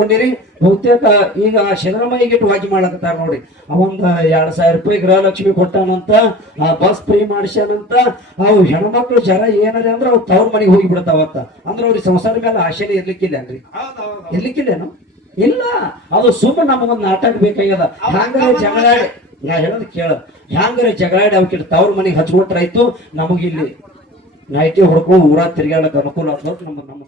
ತಿಳ್ಕೊಂಡಿರಿ? ಬಹುತೇಕ ಈಗ ಸಿದ್ದರಾಮಯ್ಯಗೆ ಇಟ್ಟು ವಾಜಿ ಮಾಡ್ಲಕತ್ತಾರ ನೋಡಿ ಅವಂದ ಎರಡ್ ಸಾವಿರ ರೂಪಾಯಿ ಗೃಹಲಕ್ಷ್ಮಿ ಕೊಟ್ಟಾನಂತ ಆ ಬಸ್ ಫ್ರೀ ಮಾಡಿಸ್ಯಾನಂತ ಅವು ಹೆಣ್ಮಕ್ಳು ಜರ ಏನಾರ ಅಂದ್ರೆ ಅವ್ರು ತವ್ರ ಮನೆಗೆ ಹೋಗಿ ಬಿಡ್ತಾವತ್ತ. ಅಂದ್ರೆ ಅವ್ರಿಗೆ ಸಂಸಾರ ಮೇಲೆ ಆಶೆನೇ ಇರ್ಲಿಕ್ಕಿಲ್ಲ ಅನ್ರಿ ಇರ್ಲಿಕ್ಕಿಲ್ಲೇನು? ಇಲ್ಲ. ಅದು ಸುಮ್ಮನೆ ನಮಗೊಂದು ನಾಟಕ ಬೇಕಾಗ್ಯದ. ಹ್ಯಾಂಗಾರೆ ಜಗಳಾಡಿ ನಾ ಹೇಳೋದು ಕೇಳ. ಹ್ಯಾಂಗಾರೆ ಜಗಳಾಡಿ ಅವಕ್ಕೆ ತವ್ರ ಮನೆಗೆ ಹಚ್ಕೊಟ್ರಾಯ್ತು ನಮಗಿಲ್ಲಿ ನೈಟಿ ಹೊಡ್ಕೊಂಡು ಊರ ತಿರ್ಗಾಡಕ್ಕೆ ಅನುಕೂಲ ಆಗ್ತದೆ ನಮ್ಮ ನಮ್ಮ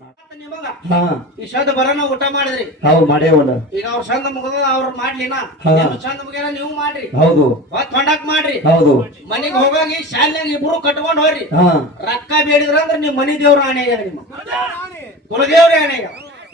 ನಿಮಗ ಹಾ. ಈ ಶಬ್ದ ಬರೋಣ ಊಟ ಮಾಡಿದ್ರಿ. ಹೌದು ಮಾಡೇವಲ್ಲ ಈಗ ಅವ್ರ ಚಂದ ಮುಗದ ಅವ್ರ ಮಾಡ್ಲಿನ? ಹಾ. ಚಂದ ಮುಗಿಯಲ್ಲ ನೀವು ಮಾಡ್ರಿ. ಹೌದು. ಹೊತ್ ಹೊಂಡಾಕ್ ಮಾಡ್ರಿ. ಹೌದು. ಮನಿಗ್ ಹೋಗಾಗಿ ಶಾಲೆ ಇಬ್ರು ಕಟ್ಕೊಂಡ್ ಹೋಗ್ರಿ. ಹಾ. ರೊಕ್ಕ ಬೇಡಿದ್ರ ಅಂದ್ರೆ ನಿಮ್ ಮನಿ ದೇವ್ರ ಆಣೆ ನಿಮ್ಮ ಕುಲದೇವ್ರ ಆಣೆ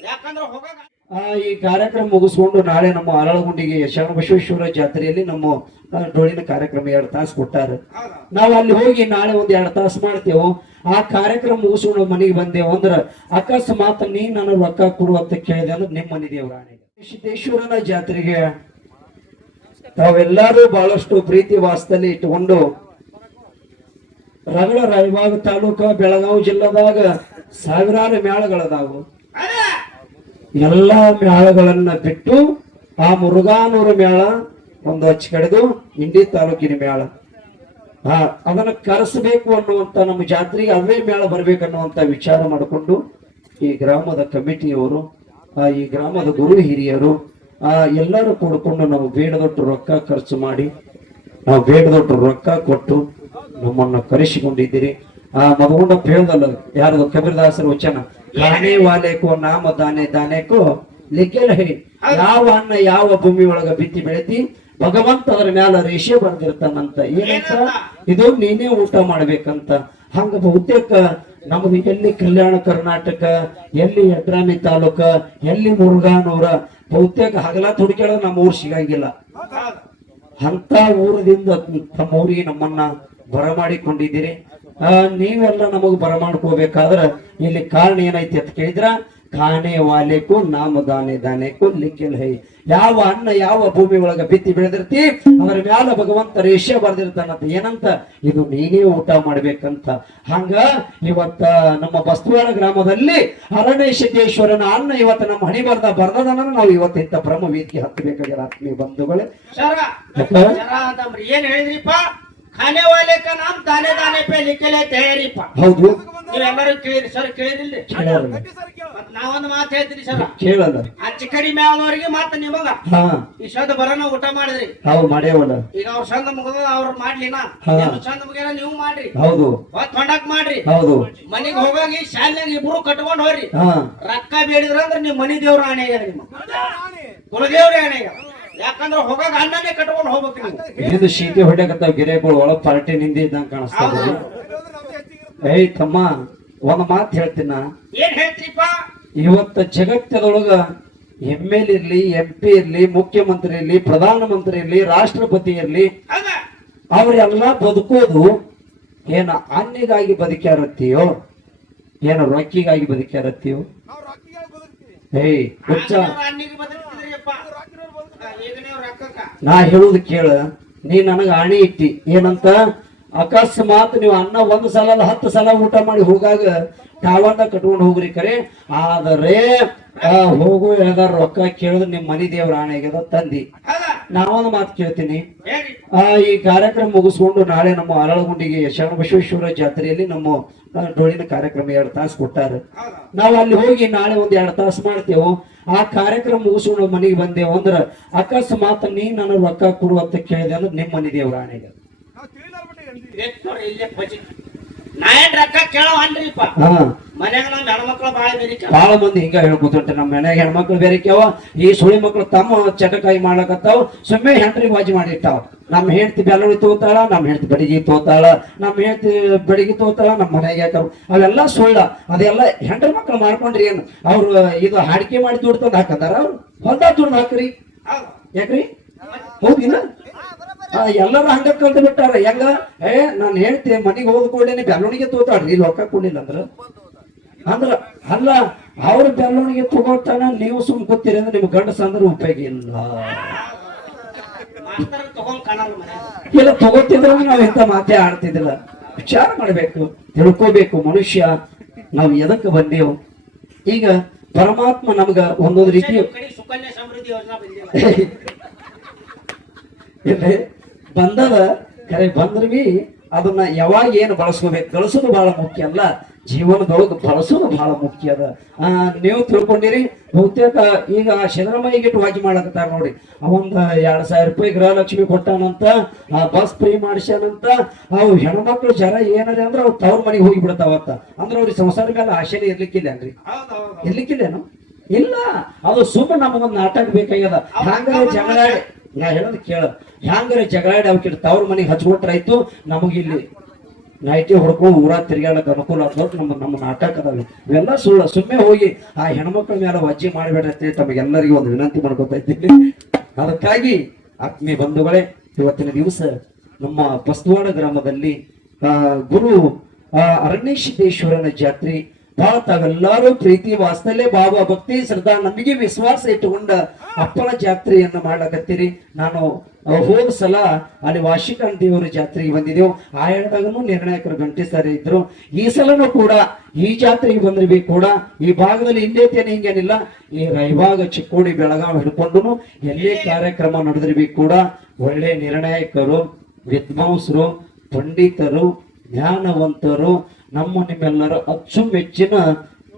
ಯಾಕಂದ್ರ ಹೋಗಾಗ ಆ, ಈ ಕಾರ್ಯಕ್ರಮ ಮುಗಿಸ್ಕೊಂಡು ನಾಳೆ ನಮ್ಮ ಅರಳಗುಂಡಿಗೆ ಶರಣ ಬಸವೇಶ್ವರ ಜಾತ್ರೆಯಲ್ಲಿ ನಮ್ಮ ಡೋಳಿನ ಡೊಳ್ಳಿನ ಕಾರ್ಯಕ್ರಮ ಎರಡು ತಾಸು ಕೊಟ್ಟಾರ. ಹೌದಾ? ನಾವು ಅಲ್ಲಿ ಹೋಗಿ ನಾಳೆ ಒಂದ್ ಎರಡು ತಾಸು ಮಾಡ್ತೇವು. ಆ ಕಾರ್ಯಕ್ರಮ ಮುಗಿಸ್ಕೊಂಡು ಮನೆಗೆ ಬಂದೇವು ಅಂದ್ರ ಅಕಸ್ಮಾತ್ ನೀ ನನಗೆ ರೊಕ್ಕ ಕೊಡು ಅಂತ ಕೇಳಿದೆ ಅಂದ್ರೆ ನಿಮ್ಮ ಮನೆ ಸಿದ್ದೇಶ್ವರನ ಜಾತ್ರೆಗೆ ತಾವೆಲ್ಲರೂ ಬಹಳಷ್ಟು ಪ್ರೀತಿ ವಾಸದಲ್ಲಿ ಇಟ್ಟುಕೊಂಡು ರಗಳ ರಾಯಬಾಗ ತಾಲೂಕ ಬೆಳಗಾವಿ ಜಿಲ್ಲಾದಾಗ ಸಾವಿರಾರು ಮೇಳಗಳದಾವು ಎಲ್ಲಾ ಮೇಳಗಳನ್ನ ಬಿಟ್ಟು ಆ ಮುರುಘಾನೂರು ಮೇಳ ಒಂದು ಹಚ್ಚಿ ಕಡೆದು ಇಂಡಿ ತಾಲೂಕಿನ ಮೇಳ ಆ ಅದನ್ನ ಕರೆಸಬೇಕು ಅನ್ನುವಂತ ನಮ್ಮ ಜಾತ್ರೆಗೆ ಅದೇ ಮೇಳ ಬರ್ಬೇಕನ್ನುವಂತ ವಿಚಾರ ಮಾಡಿಕೊಂಡು ಈ ಗ್ರಾಮದ ಕಮಿಟಿಯವರು, ಆ, ಈ ಗ್ರಾಮದ ಗುರು ಹಿರಿಯರು, ಆ, ಎಲ್ಲರೂ ಕೂಡ್ಕೊಂಡು ನಾವು ಬೇಡದೊಟ್ಟು ರೊಕ್ಕ ಖರ್ಚು ಮಾಡಿ, ನಾವು ಬೇಡದೊಟ್ಟು ರೊಕ್ಕ ಕೊಟ್ಟು ನಮ್ಮನ್ನ ಕರೆಸಿಕೊಂಡಿದ್ದೀರಿ. ಆ ಮದಗೊಂಡಪ್ಪ ಹೇಳ್ದಲ್ಲ ಯಾರದು? ಕಬೀರದಾಸರ ವಚನ, ದಾನೆ ವಾಲೇಕೋ, ನಾಮ ದಾನೆ ದಾನೇಕೋ, ಲಿಖೇಲ ಹೇಳಿ ಯಾವ ಅನ್ನ ಯಾವ ಭೂಮಿ ಒಳಗ ಬಿತ್ತಿ ಬೆಳೆತಿ? ಭಗವಂತ ಅದರ ಮ್ಯಾಲ ರೇಷೆ ಬರ್ದಿರ್ತಾನಂತ. ಏನಂತ? ಇದು ನೀನೇ ಊಟ ಮಾಡ್ಬೇಕಂತ. ಹಂಗ ಬಹುತೇಕ ನಮ್ದು ಎಲ್ಲಿ ಕಲ್ಯಾಣ ಕರ್ನಾಟಕ ಎಲ್ಲಿ ಯಡ್ರಾಮಿ ತಾಲೂಕ ಎಲ್ಲಿ ಮುರುಘಾನೂರ ಬಹುತೇಕ ಹಗಲ ಹುಡುಕ್ಯಾಡ ನಮ್ಮ ಊರ್ ಸಿಗಂಗಿಲ್ಲ. ಅಂತ ಊರದಿಂದ ತಮ್ಮ ಊರಿಗೆ ನಮ್ಮನ್ನ ಬರಮಾಡಿಕೊಂಡಿದ್ದೀರಿ. ಆ, ನೀವೆಲ್ಲ ನಮಗ್ ಬರಮಾಡ್ಕೋಬೇಕಾದ್ರ ಇಲ್ಲಿ ಕಾರಣ ಏನೈತಿ ಅಂತ ಕೇಳಿದ್ರ? ಖಾನೆ ವಾಲೆಕು ನಾಮದಾನೆ ದಾನೆ ದಾನೆಕು ಲಿಕ್ಕಿಲ್ ಹೈ. ಯಾವ ಅನ್ನ ಯಾವ ಭೂಮಿ ಒಳಗ ಬಿತ್ತಿ ಬೆಳೆದಿರ್ತಿ ಅವರ ಮ್ಯಾಲ ಭಗವಂತ ರೇಷ್ಯ ಬರ್ದಿರ್ತಾನಂತ. ಏನಂತ? ಇದು ನೀನೇ ಊಟ ಮಾಡ್ಬೇಕಂತ. ಹಂಗ ಇವತ್ತ ನಮ್ಮ ಬಸ್ತುವಾಡ ಗ್ರಾಮದಲ್ಲಿ ಅರಣೇಶ್ವರನ ಅನ್ನ ಇವತ್ತ ನಮ್ಮ ಹಣಿ ಬರ್ದ ಬರ್ದದನ ನಾವು ಇವತ್ತು ಇಂಥ ಬ್ರಹ್ಮ ವೇದಿಕೆ ಹತ್ತಬೇಕಾಗ್ಯದ ಆತ್ಮೀಯ ಬಂಧುಗಳೇ. ಏನ್ ಹೇಳಿದ್ರಿಪ್ಪ? ಖಾನೆ ವಾಲೇಕ ನಾಮ್ ದಾನೆ ದಾನೆ ಪೇ ಲಿಖಲೆ ಅಂತ ಹೇಳಿರಿಪ್ಪ ಹೌದು. ನೀವೆಲ್ಲರೂ ಕೇಳಿರಿ ಸರ್ ಕೇಳಲ್ಲ. ಮತ್ ನಾವೊಂದು ಮಾತು ಹೇಳ್ತೀನಿ ಸರ್. ಕೇಳಲ್ಲ. ಅಚ್ಚ ಕಡಿಮೆ ಮ್ಯಾಲವ್ರಿಗೆ ಮತ್ತ ನಿಮಗ. ಈ ಸದ್ ಬರೋಣ ಊಟ ಮಾಡಿದ್ರಿ. ಹೌದು ಮಾಡೇವಲ್ಲ ಈಗ ಅವ್ರ ಚಂದ ಮುಗದ ಅವ್ರ ಮಾಡ್ಲಿನ. ಸಂದ ಮುಗಿಯಲ್ಲ ನೀವು ಮಾಡ್ರಿ. ಹೌದು. ಹೊತ್ ಹೊಂಡಾಕ್ ಮಾಡ್ರಿ. ಹೌದು. ಮನಿಗ್ ಹೋಗಾಗಿ ಶಾಲೆಗೆ ಇಬ್ರು ಕಟ್ಕೊಂಡ್ ಹೋಗ್ರಿ. ರೊಕ್ಕ ಬೇಡಿದ್ರ ಅಂದ್ರೆ ನಿಮ್ ಮನಿ ದೇವ್ರ ಆಣೆ ನಿಮ್ಮ. ಕುಲದೇವ್ರ ಆಣೆ ಯಾಕಂದ್ರೆ ಹೋಗಾಗ ಅಣ್ಣನೇ ಕಟ್ಕೊಂಡ್ ಹೋಗ್ಬೇಕು ಇದು ಶೀತಿ ಹೊಡ್ಯಾಕತ್ತಾವ ಗಿರೆಗಳು ಒಳಗ್ ಪಾರ್ಟಿ ನಿಂದ ಇದ್ದಂಗ ಕಾಣಿಸ್ತದ ಹೌದು. ಏಯ್ ತಮ್ಮ ಒಂದ್ ಮಾತು ಹೇಳ್ತೀನ? ಏನ್ ಹೇಳ್ತೀಪ ಇವತ್ತ ಜಗತ್ತದೊಳಗ ಎಂ ಎಲ್ ಇರ್ಲಿ ಎಂ ಪಿ ಇರ್ಲಿ ಮುಖ್ಯಮಂತ್ರಿ ಇರ್ಲಿ ಪ್ರಧಾನಮಂತ್ರಿ ಇರ್ಲಿ ರಾಷ್ಟ್ರಪತಿ ಇರ್ಲಿ ಅವರೆಲ್ಲ ಬದುಕೋದು ಏನ ಅನ್ನಿಗಾಗಿ ಬದುಕ್ಯಾರತ್ತೀಯೋ? ಏನ ರೊಕ್ಕಿಗಾಗಿ ಬದುಕ್ಯಾರತ್ತೀಯೋ? ಏಯ್ ಹುಚ್ಚ. ನಾ ಹೇಳುದು ಕೇಳ ನೀ ನನಗ ಆಣಿ ಇಟ್ಟಿ ಏನಂತ? ಅಕಸ್ಮಾತ್ ನೀವು ಅನ್ನ ಒಂದು ಸಲ ಅಲ್ಲ ಹತ್ತು ಸಲ ಊಟ ಮಾಡಿ ಹೋಗಾಗ ಕಾವಂದ ಕಟ್ಕೊಂಡು ಹೋಗ್ರಿ ಕರೆ. ಆದರೆ ಆ, ಹೋಗು ಹೇಳ್ದಾರ ರೊಕ್ಕ ಕೇಳಿದ್ರೆ ನಿಮ್ಮ ಮನಿ ದೇವ್ರ ಆಣೆಗೆದ ತಂದಿ. ನಾವೊಂದು ಮಾತು ಕೇಳ್ತೀನಿ. ಆ ಈ ಕಾರ್ಯಕ್ರಮ ಮುಗಿಸ್ಕೊಂಡು ನಾಳೆ ನಮ್ಮ ಅರಳಗುಂಡಿಗೆ ಶರಣ ಬಸವೇಶ್ವರ ಜಾತ್ರೆಯಲ್ಲಿ ನಮ್ಮ ಡೋಳಿನ ಕಾರ್ಯಕ್ರಮ ಎರಡು ತಾಸು ಕೊಟ್ಟಾರ. ನಾವು ಅಲ್ಲಿ ಹೋಗಿ ನಾಳೆ ಒಂದ್ ಎರಡು ತಾಸು ಮಾಡ್ತೇವೆ. ಆ ಕಾರ್ಯಕ್ರಮ ಮುಗಿಸ್ಕೊಂಡು ಮನೆಗೆ ಬಂದೇವು ಅಂದ್ರ ಅಕಸ್ಮಾತ್ ನೀ ನನ್ನ ರೊಕ್ಕ ಕೊಡು ಅಂತ ಕೇಳಿದೆ ಅಂದ್ರೆ ನಿಮ್ಮ ಮನಿ ದೇವ್ರ ಆಣೆಗೆ ಇಲ್ಲೇ ಬಜಿ. ನಾ ಏನ್ ರೊಕ್ಕ ಅನ್ರಿಪ್ಪ ಮನ್ಯಾಗ ನಮ್ ಹೆಣ್ಮಕ್ಳು ಬಾಳ ಬೇರಿಕ ಬಹಳ ಮಂದಿ ಹಿಂಗ ಹೇಳ್ಕೊತ ನಮ್ಮ ಮನ್ಯಾಗ ಹೆಣ್ಮಕ್ಳು ಬೇರೆಕ್ಯಾವ ಈ ಸುಳಿ ಮಕ್ಳು ತಮ್ಮ ಚಟಕಾಯಿ ಮಾಡ್ಲಕತ್ತಾವ. ಸುಮ್ಮನೆ ಹೆಂಡ್ರಿ ಬಾಜಿ ಮಾಡಿರ್ತಾವ ನಮ್ಮ ಹೆಂಡತಿ ಬೆಳ್ಳುಳ್ಳಿ ತೋತಾಳ ನಮ್ಮ ಹೆಂಡತಿ ಬಡಿಗೆ ತೋತಾಳ ನಮ್ಮ ಹೆಂಡತಿ ಬಡಿಗೆ ತೋತಾಳ ನಮ್ಮ ಮನೆಗೆ ಯಾಕ ಅವೆಲ್ಲ ಸುಳ್ಳ. ಅದೆಲ್ಲ ಹೆಂಡ್ರ ಮಕ್ಳು ಮಾಡ್ಕೊಂಡ್ರಿ ಏನು? ಅವ್ರು ಇದು ಹಾಡಿಕೆ ಮಾಡಿ ದುಡ್ಡು ತಂದು ಹಾಕತಾರ ಅವ್ರು? ಹೊಲ್ದಾಗ ದುಡ್ಡು ಹಾಕ್ರಿ. ಯಾಕ್ರಿ? ಆ, ಎಲ್ಲರೂ ಹಂಗ ಕಲ್ತು ಬಿಟ್ಟಾರ ಹೆಂಗ? ಏ ನಾನು ಹೇಳ್ತೆ ಮನಿಗೆ ಹೋದ ಕೂಡಲೇ ಬೆಳವಣಿಗೆ ತೋತಾಡ್ರಿ ಇಲ್ಲಿ ರೊಕ್ಕ ಕೊಡ್ಲಿಲ್ಲ ಅಂದ್ರ? ಅಂದ್ರ ಅಲ್ಲ ಅವ್ರ ಬೆಳವಣಿಗೆ ತಗೋತಾನ ನೀವು ಸುಮ್ ಕೂತೀರಿ ಅಂದ್ರೆ ನಿಮ್ ಗಂಡಸ ಅಂದ್ರೆ ಉಪಯೋಗ ಇಲ್ಲ. ಇಲ್ಲ ತಗೋತಿದ್ರ ನಾವ್ ಎಂತ ಮಾತೇ ಆಡ್ತಿದ್ದಿಲ್ಲ. ವಿಚಾರ ಮಾಡಬೇಕು ತಿಳ್ಕೋಬೇಕು ಮನುಷ್ಯ. ನಾವು ಎದಕ್ಕೆ ಬಂದೇವು? ಈಗ ಪರಮಾತ್ಮ ನಮ್ಗ ಒಂದೊಂದು ರೀತಿ ಸುಕನ್ಯಾ ಸಮೃದ್ಧಿ ಯೋಜನಾ ಬಂದಿಲ್ಲ ಕರೆ ಬಂದದ ಬಿ ಅದನ್ನ ಯಾವಾಗ ಏನು ಬಳಸ್ಕೋಬೇಕು? ಬಳಸೋದು ಬಹಳ ಮುಖ್ಯ ಅಲ್ಲ? ಜೀವನದೊಳಗೆ ಬಳಸೋದು ಬಹಳ ಮುಖ್ಯ ಅದ. ಆ, ನೀವು ತಿಳ್ಕೊಂಡಿರಿ ಬಹುತೇಕ ಈಗ ಸಿದ್ದರಾಮಯ್ಯಗಿಟ್ಟು ವಾಜಿ ಮಾಡಕತ್ತಾರ ನೋಡಿ. ಅವಂದ ಎರಡ್ ಸಾವಿರ ರೂಪಾಯಿ ಗೃಹಲಕ್ಷ್ಮಿ ಕೊಟ್ಟಾನಂತ ಆ ಬಸ್ ಫ್ರೀ ಮಾಡಿಸ್ಯಾನಂತ ಅವು ಹೆಣ್ಮಕ್ಳು ಜರ ಏನದೆ ಅಂದ್ರೆ ಅವ್ರು ತವ್ರ ಮನೆಗೆ ಹೋಗಿ ಬಿಡ್ತಾವಂತ. ಅಂದ್ರೆ ಅವ್ರಿಗೆ ಸಂಸಾರ ಮೇಲೆ ಆಶೆನೇ ಇರ್ಲಿಕ್ಕಿಲ್ಲ ಅನ್ರಿ. ಇರ್ಲಿಕ್ಕಿಲ್ಲೇನು? ಇಲ್ಲ ಅದು ಸುಮ್ಮನೆ ನಮಗೊಂದು ನಾಟಕ ಬೇಕಾಗ್ಯದ. ಹಾಂಗ ಜಗಳಾಡಿ ನಾ ಹೇಳೋದು ಕೇಳ. ಹ್ಯಾಂಗಾರೆ ಜಗಳಾಡಿ ಅವ್ಕೆ ತವ್ರ ಮನೆಗೆ ಹಚ್ಕೊಟ್ರಾಯ್ತು ನಮಗಿಲ್ಲಿ ನೈಟಿ ಹೊಡ್ಕೊಂಡು ಊರ ತಿರ್ಗಾಡಕ್ಕೆ ಅನುಕೂಲ ಆಗ್ತದೆ ನಮ್ಮ ನಮ್ಮ ನಾಟಕ ಅದಾವೆ. ಇವೆಲ್ಲ ಸುಳ್ಳು ಸುಮ್ಮನೆ ಹೋಗಿ ಆ ಹೆಣ್ಮಕ್ಳ ಮೇಲೆ ವಜ್ಜಿ ಮಾಡಬೇಡ ಅಂತೇಳಿ ತಮಗೆಲ್ಲರಿಗೂ ಒಂದು ವಿನಂತಿ ಮಾಡ್ಕೊತಾ ಇದ್ದೀನಿ. ಅದಕ್ಕಾಗಿ ಆತ್ಮೀಯ ಬಂಧುಗಳೇ ಇವತ್ತಿನ ದಿವಸ ನಮ್ಮ ಬಸ್ತವಾಡ ಗ್ರಾಮದಲ್ಲಿ ಗುರು ಆ, ಅರಣ್ಯಸಿದ್ದೇಶ್ವರನ ಜಾತ್ರೆ ಬಹಳ ತಾವೆಲ್ಲರೂ ಪ್ರೀತಿ ವಾಸ್ತಲ್ಯ ಭಾವ, ಭಕ್ತಿ, ಶ್ರದ್ಧಾ ನಮಗೆ ವಿಶ್ವಾಸ ಇಟ್ಟುಕೊಂಡ ಅಪ್ಪನ ಜಾತ್ರೆಯನ್ನು ಮಾಡಕತ್ತೀರಿ. ನಾನು ಹೋದ ಸಲ ಅಲ್ಲಿ ವಾರ್ಷಿಕ ದೇವರ ಜಾತ್ರೆಗೆ ಬಂದಿದ್ದೆವು. ಆ ಹೇಳಿದಾಗನು ನಿರ್ಣಾಯಕರು ಗಂಟೆ ಸರಿ ಇದ್ರು. ಈ ಸಲನೂ ಕೂಡ, ಈ ಜಾತ್ರೆಗೆ ಬಂದ್ರೆ ಬಿ ಕೂಡ, ಈ ಭಾಗದಲ್ಲಿ ಹಿಂದೇತೇನೆ ಹಿಂಗೇನಿಲ್ಲ. ಈ ರೈಭಾಗ ಚಿಕ್ಕೋಡಿ, ಬೆಳಗಾವಿ ಹಿಡ್ಕೊಂಡು ಎಲ್ಲೇ ಕಾರ್ಯಕ್ರಮ ನಡೆದ್ರಿ ಬಿ ಕೂಡ, ಒಳ್ಳೆ ನಿರ್ಣಾಯಕರು, ವಿದ್ವಾಂಸರು, ಪಂಡಿತರು, ಜ್ಞಾನವಂತರು ನಮ್ಮ ನಿಮ್ಮೆಲ್ಲರ ಅಚ್ಚುಮೆಚ್ಚಿನ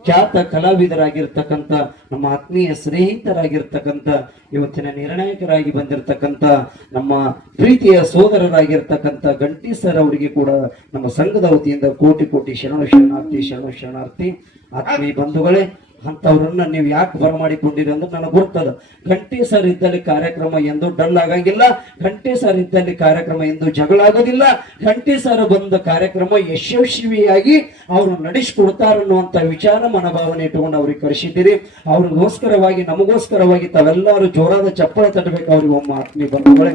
ಖ್ಯಾತ ಕಲಾವಿದರಾಗಿರ್ತಕ್ಕಂಥ, ನಮ್ಮ ಆತ್ಮೀಯ ಸ್ನೇಹಿತರಾಗಿರ್ತಕ್ಕಂಥ, ಇವತ್ತಿನ ನಿರ್ಣಾಯಕರಾಗಿ ಬಂದಿರತಕ್ಕಂಥ, ನಮ್ಮ ಪ್ರೀತಿಯ ಸೋದರರಾಗಿರ್ತಕ್ಕಂಥ ಗಂಟಿ ಸರ್ ಅವರಿಗೆ ಕೂಡ ನಮ್ಮ ಸಂಘದ ವತಿಯಿಂದ ಕೋಟಿ ಕೋಟಿ ಶರಣ ಶರಣಾರ್ಥಿ ಶರಣ ಶರಣಾರ್ಥಿ, ಆತ್ಮೀಯ ಬಂಧುಗಳೇ ಅಂತವ್ರನ್ನ ನೀವು ಯಾಕೆ ಬರಮಾಡಿಕೊಂಡಿರಿ ಅಂದ್ರೆ ನನಗೆ ಗೊತ್ತದ. ಗಂಟೆ ಸರ್ ಇದ್ದಲ್ಲಿ ಕಾರ್ಯಕ್ರಮ ಎಂದು ಡಲ್ ಆಗಂಗಿಲ್ಲ. ಗಂಟೆ ಸರ್ ಇದ್ದಲ್ಲಿ ಕಾರ್ಯಕ್ರಮ ಎಂದು ಜಗಳ ಆಗೋದಿಲ್ಲ. ಗಂಟೆ ಸರ್ ಬಂದ ಕಾರ್ಯಕ್ರಮ ಯಶಸ್ವಿಯಾಗಿ ಅವರು ನಡೆಸಿಕೊಡ್ತಾರನ್ನುವಂತ ವಿಚಾರ ಮನೋಭಾವನೆ ಇಟ್ಟುಕೊಂಡು ಅವ್ರಿಗೆ ಕರೆಸಿದ್ದೀರಿ. ಅವ್ರಿಗೋಸ್ಕರವಾಗಿ ನಮಗೋಸ್ಕರವಾಗಿ ತಾವೆಲ್ಲರೂ ಜೋರಾದ ಚಪ್ಪಳ ತಟ್ಟಬೇಕು ಅವ್ರಿಗೆ ಒಮ್ಮ ಆತ್ಮೀಯ ಬಂಧುಗಳೇ.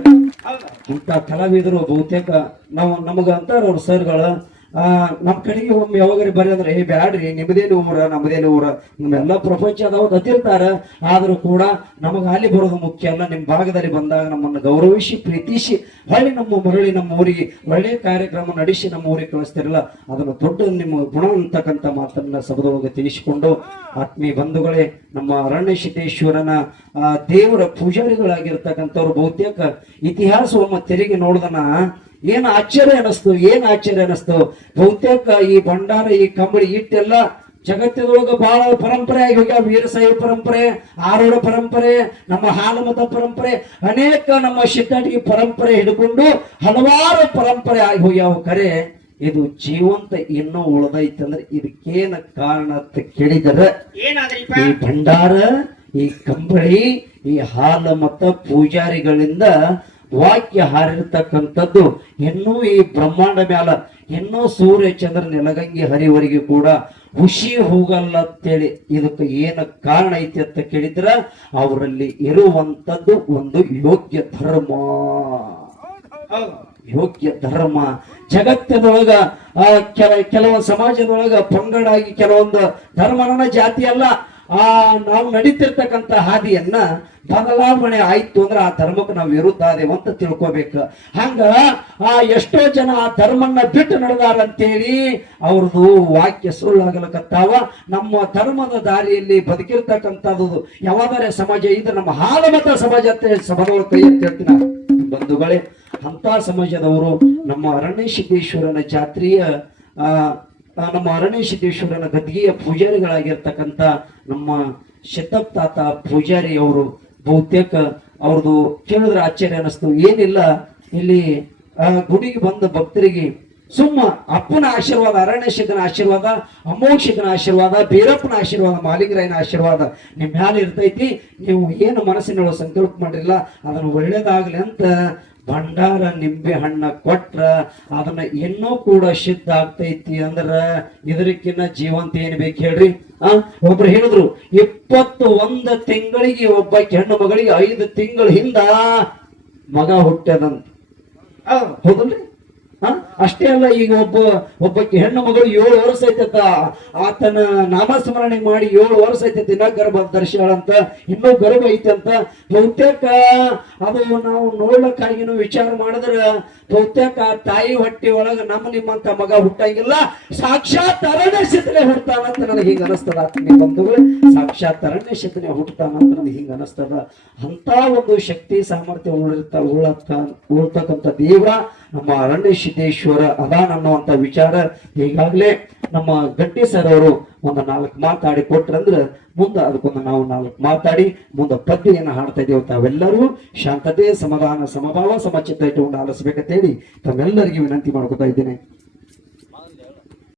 ಅಂತ ಕಲಾವಿದರು ಬಹುತೇಕ ನಾವು ನಮಗ ಅಂತಾರ ಅವ್ರ ಸರ್ಗಳು ಆ ನಮ್ಮ ಕಡೆಗೆ ಒಮ್ಮೆ ಯಾವಾಗರಿ ಬರ್ರಿ ಅಂದ್ರೆ ಏ, ಬ್ಯಾಡ್ರಿ ನಿಮ್ಮದೇನು ಊರ ನಮ್ಮದೇನು ಊರ? ನಿಮ್ಮೆಲ್ಲ ಪ್ರಪಂಚದವ್ರು ಅತಿರ್ತಾರ ಆದ್ರೂ ಕೂಡ ನಮಗೆ ಅಲ್ಲಿ ಬರೋದು ಮುಖ್ಯ ಅಲ್ಲ. ನಿಮ್ಮ ಭಾಗದಲ್ಲಿ ಬಂದಾಗ ನಮ್ಮನ್ನು ಗೌರವಿಸಿ, ಪ್ರೀತಿಸಿ, ಹೊಳ್ಳಿ ನಮ್ಮ ಮರಳಿ, ನಮ್ಮ ಊರಿಗೆ, ಒಳ್ಳೆ ಕಾರ್ಯಕ್ರಮ ನಡೆಸಿ ನಮ್ಮ ಊರಿಗೆ ಕಳಿಸ್ತಿರಲ್ಲ, ಅದನ್ನು ದೊಡ್ಡ ನಿಮ್ಮ ಗುಣ ಅಂತಕ್ಕಂಥ ಮಾತನ್ನ ಸಭದೊಳಗೆ ತಿಳಿಸಿಕೊಂಡು, ಆತ್ಮೀಯ ಬಂಧುಗಳೇ, ನಮ್ಮ ಅರಣ್ಯ ಸಿದ್ದೇಶ್ವರನ ದೇವರ ಪೂಜಾರಿಗಳಾಗಿರ್ತಕ್ಕಂಥವ್ರು ಬಹುತೇಕ ಇತಿಹಾಸವನ್ನು ತೆರಿಗೆ ನೋಡಿದನ ಏನ್ ಆಶ್ಚರ್ಯ ಅನಿಸ್ತು ಏನ್ ಆಶ್ಚರ್ಯ ಅನಿಸ್ತು ಬಹುತೇಕ ಈ ಭಂಡಾರ ಈ ಕಂಬಳಿ ಇಟ್ಟೆಲ್ಲ ಜಗತ್ತಿನೊಳಗ ಬಹಳ ಪರಂಪರೆ ಆಗಿ ಹೋಗ್ಯಾವ ವೀರಶೈವ ಪರಂಪರೆ ಆರೋಢ ಪರಂಪರೆ ನಮ್ಮ ಹಾಲಮತ ಪರಂಪರೆ ಅನೇಕ ನಮ್ಮ ಶಿದ್ದಾಟಿಗೆ ಪರಂಪರೆ ಹಿಡ್ಕೊಂಡು ಹಲವಾರು ಪರಂಪರೆ ಆಗಿ ಹೋಗ್ಯಾವ. ಕರೆ ಇದು ಜೀವಂತ ಇನ್ನೂ ಉಳಿದೈತಂದ್ರೆ ಇದಕ್ಕೇನ ಕಾರಣ ಅಂತ ಕೇಳಿದರೆ? ಈ ಭಂಡಾರ ಈ ಕಂಬಳಿ ಈ ಹಾಲ ಮತ ಪೂಜಾರಿಗಳಿಂದ ವಾಕ್ಯ ಹಾರಿರ್ತಕ್ಕಂಥದ್ದು ಇನ್ನೂ ಈ ಬ್ರಹ್ಮಾಂಡ ಮ್ಯಾಲ ಇನ್ನೂ ಸೂರ್ಯ ಚಂದ್ರ ನೆಲಗಂಗಿ ಹರಿವರಿಗೆ ಕೂಡ ಹುಷಿ ಹೋಗಲ್ಲ ಅಂತೇಳಿ ಇದಕ್ಕೆ ಏನ ಕಾರಣ ಐತಿ ಅಂತ ಕೇಳಿದ್ರ, ಅವರಲ್ಲಿ ಇರುವಂತದ್ದು ಒಂದು ಯೋಗ್ಯ ಧರ್ಮ. ಯೋಗ್ಯ ಧರ್ಮ. ಜಗತ್ತಿನೊಳಗ, ಆ, ಕೆಲ, ಕೆಲವೊಂದು ಸಮಾಜದೊಳಗ ಪಂಗಡಾಗಿ ಕೆಲವೊಂದು ಧರ್ಮನ ಜಾತಿ ಅಲ್ಲ ಆ, ನಾವು ನಡೀತಿರ್ತಕ್ಕಂಥ ಹಾದಿಯನ್ನ ಬದಲಾವಣೆ ಆಯ್ತು ಅಂದ್ರೆ ಆ ಧರ್ಮಕ್ಕೆ ನಾವು ವಿರುದ್ಧ ಆದೇವು ಅಂತ ತಿಳ್ಕೊಬೇಕು. ಹಂಗ, ಆ, ಎಷ್ಟೋ ಜನ ಆ ಧರ್ಮನ್ನ ಬಿಟ್ಟು ನಡೆದಾರಂತೇಳಿ ಅವ್ರದ್ದು ವಾಕ್ಯ ಸುಳ್ಳಾಗಲಕತ್ತಾವ. ನಮ್ಮ ಧರ್ಮದ ದಾರಿಯಲ್ಲಿ ಬದುಕಿರ್ತಕ್ಕಂಥದ್ದು ಯಾವಾದರೆ ಸಮಾಜ, ಇದು ನಮ್ಮ ಹಾಲಮತ ಸಮಾಜ ಅಂತ ಸಭಾದೊಳಗೆ ಕೈ ಅಂತ ಹೇಳ್ತೀನಿ ಬಂಧುಗಳೇ ಅಂತ ಸಮಾಜದವರು ನಮ್ಮ ಅರಣ್ಯ ಸಿದ್ದೇಶ್ವರನ ಜಾತ್ರೆಯ ನಮ್ಮ ಅರಣ್ಯ ಸಿದ್ದೇಶ್ವರನ ಗದ್ಗಿಯ ಪೂಜಾರಿಗಳಾಗಿರ್ತಕ್ಕಂಥ ನಮ್ಮ ಶತಪ್ ತಾತ ಪೂಜಾರಿ ಅವರು ಬಹುತೇಕ ಅವ್ರದ್ದು ಕೇಳಿದ್ರೆ ಆಶ್ಚರ್ಯ ಅನಿಸ್ತು ಏನಿಲ್ಲ, ಇಲ್ಲಿ ಗುಡಿಗೆ ಬಂದ ಭಕ್ತರಿಗೆ ಸುಮ್ಮ ಅಪ್ಪನ ಆಶೀರ್ವಾದ ಅರಣ್ಯ ಸಿದ್ದನ ಆಶೀರ್ವಾದ ಸಿದ್ದನ ಆಶೀರ್ವಾದ, ಬೀರಪ್ಪನ ಆಶೀರ್ವಾದ, ಮಾಲಿಂಗರಾಯನ ಆಶೀರ್ವಾದ ನಿಮ್ಮ ಮ್ಯಾಲೆ ಇರ್ತೈತಿ. ನೀವು ಏನು ಮನಸ್ಸಿನೊಳಗೆ ಸಂಕಲ್ಪ ಮಾಡಿರಲ್ಲ, ಅದನ್ನು ಒಳ್ಳೇದಾಗಲಿ ಅಂತ ಭಂಡಾರ ನಿಂಬೆ ಹಣ್ಣ ಕೊಟ್ರ ಅದನ್ನ ಇನ್ನೂ ಕೂಡ ಸಿದ್ಧ ಆಗ್ತೈತಿ ಅಂದ್ರ ಇದಕ್ಕಿನ್ನ ಜೀವಂತ ಏನ್ ಬೇಕು ಹೇಳ್ರಿ? ಆ ಒಬ್ರು ಹೇಳಿದ್ರು ಇಪ್ಪತ್ತು ಒಂದ ತಿಂಗಳಿಗೆ ಒಬ್ಬ ಹೆಣ್ಣು ಮಗಳಿಗೆ ಐದು ತಿಂಗಳ ಹಿಂದ ಮಗ ಹುಟ್ಟದಂತ ಹೌದು. ಹೌದಲ್ರಿ? ಅಷ್ಟೇ ಅಲ್ಲ, ಈಗ ಒಬ್ಬ ಒಬ್ಬ ಹೆಣ್ಣು ಮಗಳು ಏಳು ವರ್ಷ ಐತತ್ತ ಆತನ ನಾಮಸ್ಮರಣೆ ಮಾಡಿ ಏಳು ವರ್ಷ ಐತೈತಿ ಇನ್ನ ಗರ್ಭ ಅಂತ ಇನ್ನೂ ಗರ್ಭ ಅಂತ. ಬಹುತೇಕ ಅದು ನಾವು ನೋಡ್ಲಕ್ಕಾಗಿ ವಿಚಾರ ಮಾಡಿದ್ರ, ಬಹುತೇಕ ತಾಯಿ ಹೊಟ್ಟೆ ಒಳಗ ನಮ್ಮ ನಿಮ್ಮಂತ ಮಗ ಹುಟ್ಟಂಗಿಲ್ಲ. ಸಾಕ್ಷಾತ್ ಅರಣ್ಯ ಸಿದ್ಧನೆ ಹುಡ್ತಾನಂತ ನನಗೆ ಹಿಂಗ ಅನಸ್ತದ ಆತನ ಬಂಧುಗಳು. ಸಾಕ್ಷಾತ್ ಅರಣ್ಯ ಸಿದ್ಧನೆ ಹುಟ್ಟತಾನಂತ ನನಗೆ ಹಿಂಗ ಅನಸ್ತದ. ಅಂತ ಒಂದು ಶಕ್ತಿ ಸಾಮರ್ಥ್ಯ ಉಳಿರ್ತ, ಉಳತ್ತ, ಉಳ್ತಕ್ಕಂಥ ದೇವ್ರ ನಮ್ಮ ಅರಣ್ಯ ಸಿದ್ದೇಶ್ವರ ಅದಾನ ಅನ್ನುವಂತ ವಿಚಾರ ಈಗಾಗಲೇ ನಮ್ಮ ಗಟ್ಟಿ ಸರ್ ಅವರು ಒಂದು ನಾಲ್ಕು ಮಾತಾಡಿ ಕೊಟ್ರಂದ್ರೆ ಮುಂದೆ ಅದಕ್ಕೊಂದು ನಾವು ನಾಲ್ಕು ಮಾತಾಡಿ ಮುಂದೆ ಪದ್ಯೆಯನ್ನು ಹಾಡ್ತಾ ಇದ್ದೇವೆ ತಾವೆಲ್ಲರೂ ಶಾಂತತೆ, ಸಮಾಧಾನ, ಸಮಭಾವ ಸಮಚಿತ್ತ ಇಟ್ಟುಕೊಂಡು ಆಲಿಸ್ಬೇಕಂತ ಹೇಳಿ ತಮ್ಮೆಲ್ಲರಿಗೂ ವಿನಂತಿ ಮಾಡ್ಕೊತಾ ಇದ್ದೇನೆ.